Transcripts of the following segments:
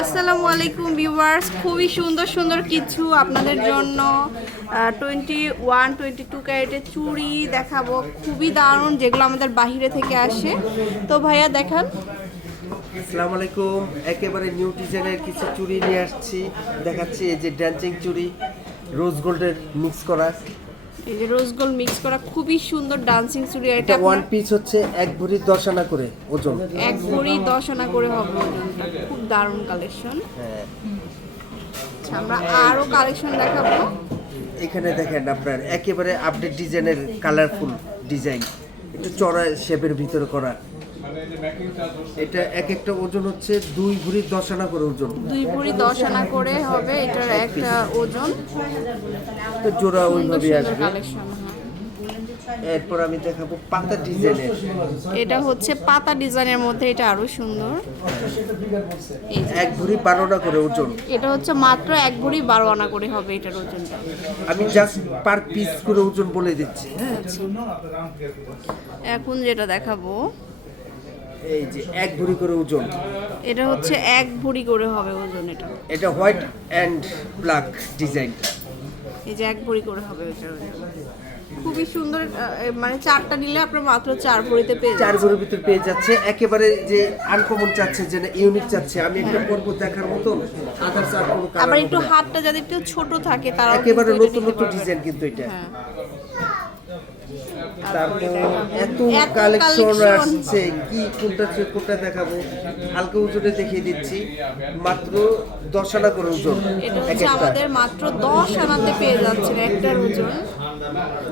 আসসালামু আলাইকুম ভিউয়ার্স, খুবই সুন্দর সুন্দর কিছু আপনাদের জন্য টোয়েন্টি ওয়ান টোয়েন্টি টু ক্যারেটের চুড়ি দেখাবো। খুবই দারুণ, যেগুলো আমাদের বাইরে থেকে আসে। তো ভাইয়া, দেখান। আসসালামু আলাইকুম। একেবারে নিউ ডিজাইনের কিছু চুড়ি নিয়ে আসছি। দেখাচ্ছি এই যে ড্যান্সিং চুড়ি রোজ গোল্ডের মিক্স করা। এই যে রোজ গোল্ড মিক্স করা খুবই সুন্দর ডান্সিং চুড়ি এটা ওয়ান পিস হচ্ছে এক ভরি দশ আনা করে ওজন। এক ভরি দশ আনা করে হবে ওজনটা। খুব দারুণ কালেকশন হ্যাঁ। আচ্ছা আমরা আরও কালেকশন দেখাবো। এখানে দেখেন আপনার একেবারে আপডেট ডিজাইনের কালারফুল ডিজাইন একটু চড়া শেপের ভিতরে করা। এটা এক একটা ওজন হচ্ছে দুই ভরি দশ আনা করে ওজন। দুই ভরি দশ আনা করে হবে এটার একটা ওজন। তো জোড়া ওইভাবে আসবে। কালেকশন এরপর আমি দেখাবো পাতা ডিজাইনের। এটা হচ্ছে পাতা ডিজাইনের মধ্যে এটা আরও সুন্দর। এক ভরি বারো আনা করে ওজন। এটা হচ্ছে মাত্র এক ভরি বারো আনা করে হবে এটার ওজনটা। আমি জাস্ট পার পিস করে ওজন বলে দিচ্ছি হ্যাঁ। এখন যেটা দেখাবো এই যে এক ভরি করে ওজন। এটা হচ্ছে এক ভরি করে হবে ওজন এটা। এটা হোয়াইট অ্যান্ড ব্ল্যাক ডিজাইন। এই যে এক ভরি করে হবে ওজন। খুবই সুন্দর মানে চারটা নিলে আপনার মাত্র চার ভরিতে পেয়ে চার ভরির ভিতর পেয়ে যাচ্ছে। একেবারে যে আনকমন চাচ্ছে যে ইউনিক চাচ্ছে আমি একটা পর্ব দেখার মতো আদার্স আর কোনো আবার একটু। হাতটা যাদের একটু ছোট থাকে তারা একেবারে নতুন নতুন ডিজাইন কিন্তু এটা। হ্যাঁ। তারপর এত কালেকশন আসছে কি কোনটা কোনটা দেখাবো? হালকা ওজনে দেখিয়ে দিচ্ছি। মাত্র দশ আনা করে ওজন এটা হচ্ছে আমাদের মাত্র দশ আনাতে পেয়ে যাচ্ছেন একটার ওজন।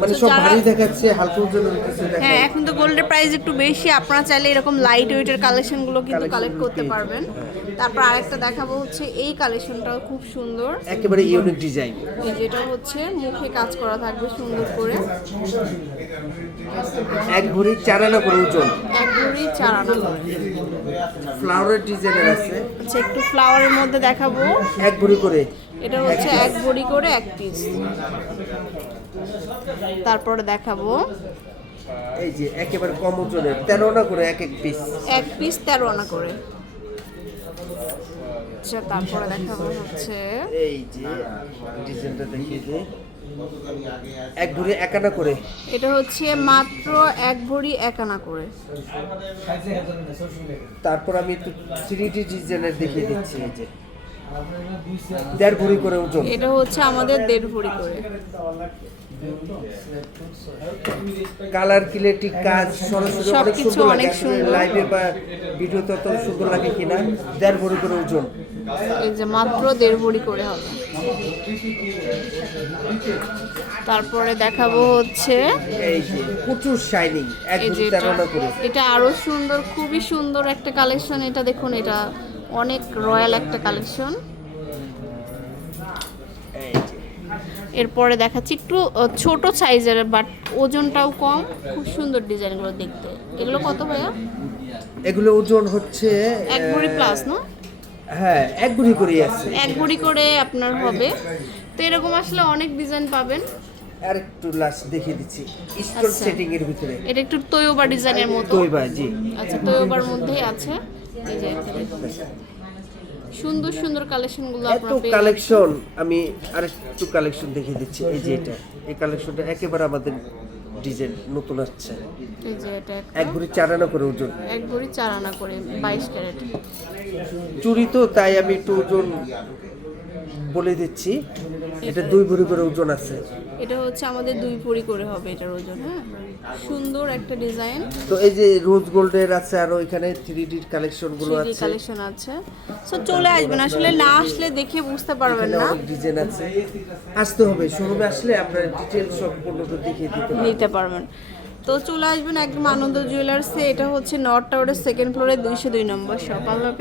মানে সব ভারী দেখাচ্ছে হালকা ওজনের কিছু হ্যাঁ এখন তো গোল্ডের প্রাইস একটু বেশি। আপনারা চাইলে এরকম লাইট ওয়েটের কালেকশনগুলো কিন্তু কালেক্ট করতে পারবেন। তারপর আরেকটা দেখাবো হচ্ছে এই কালেকশনটাও খুব সুন্দর। একেবারে ইউনিক ডিজাইন যেটা হচ্ছে মুখে কাজ করা থাকবে সুন্দর করে। এক ভরি চার আনা করে ওজন? এক ভরি চার আনা করে। ফ্লাওয়ারের ডিজাইনের আছে। আচ্ছা একটু ফ্লাওয়ারের মধ্যে দেখাবো। এক ভরি করে। এটা হচ্ছে এক ভরি করে এক পিস তারপরে দেখাবো। এই যে একেবারে কম ওজনের তেরো আনা করে এক এক পিস এক পিস তেরো আনা করে। আচ্ছা তারপরে দেখাবো হচ্ছে। এই যে ডিজাইনটা দেখিয়ে দিই। এক ভরি এক আনা করে। এটা হচ্ছে মাত্র এক ভরি এক আনা করে। তারপর আমি একটু থ্রি ডি ডিজাইনের দেখিয়ে দিচ্ছি এই যে। দেড় ভরি করে ওজন। এটা হচ্ছে আমাদের দেড় ভরি করে। কালার কিলেটি কাজ সরাসরি অনেক সবকিছু সুন্দর লাগে। অনেক সুন্দর। লাইভে বা ভিডিওতে অত সুন্দর লাগে কিনা দেড় ভরি করে ওজন। এই যে মাত্র দেড় ভরি করে হবে। তারপরে দেখাবো হচ্ছে এই যে প্রচুর শাইনিং এটা করে। এটা আরও সুন্দর খুবই সুন্দর একটা কালেকশন এটা দেখুন এটা অনেক রয়্যাল একটা কালেকশন এই যে এরপরে দেখাচ্ছি একটু ছোট সাইজের বাট ওজনটাও কম। খুব সুন্দর ডিজাইনগুলো দেখতে। এগুলো কত ভাইয়া? এগুলো ওজন হচ্ছে এক ভরি প্লাস না? হ্যাঁ এক ভরি করেই আছে। এক ভরি করে আপনার হবে। তো এরকম আসলে অনেক ডিজাইন পাবেন। আর একটু লাস্ট দেখিয়ে দিচ্ছি। স্টোন আচ্ছা। সেটিং এর ভিতরে। এটা একটু তৈবা ডিজাইনের মতো। তৈবা জি। আচ্ছা তৈবার মধ্যেই আছে। এই যে। সুন্দর সুন্দর কালেকশনগুলো আপনারা পেয়ে কালেকশন আমি আরেকটু কালেকশন দেখিয়ে দিচ্ছি। এই যে এটা এই কালেকশনটা একেবারে আমাদের ডিজাইন নতুন আসছে। এই যে এটা এক ভরি চার আনা করে ওজন। এক ভরি চার আনা করে বাইশ ক্যারেট। চুরি তো তাই আমি একটু ওজন বলে দিচ্ছি এটা দুই ভরি করে ওজন আছে। এটা হচ্ছে আমাদের দুই ভরি করে হবে এটার ওজন হ্যাঁ? সুন্দর একটা ডিজাইন। তো এই যে রোজ গোল্ডের আছে আরও এখানে থ্রি ডি কালেকশনগুলো আছে। কালেকশন আছে। সো চলে আসবেন আসলে না আসলে দেখে বুঝতে পারবেন না। ডিজাইন আছে। আসতে হবে শোরুমে আসলে আপনারা আপনার ডিটেল সম্পূর্ণটা দেখিয়ে দিতে নিতে পারবেন। তো চলে আসবেন একদম আনন্দ জুয়েলার্সে এটা হচ্ছে নর্থ টাওয়ারের সেকেন্ড ফ্লোরে দুইশো দুই নম্বর শপ আল্লাহ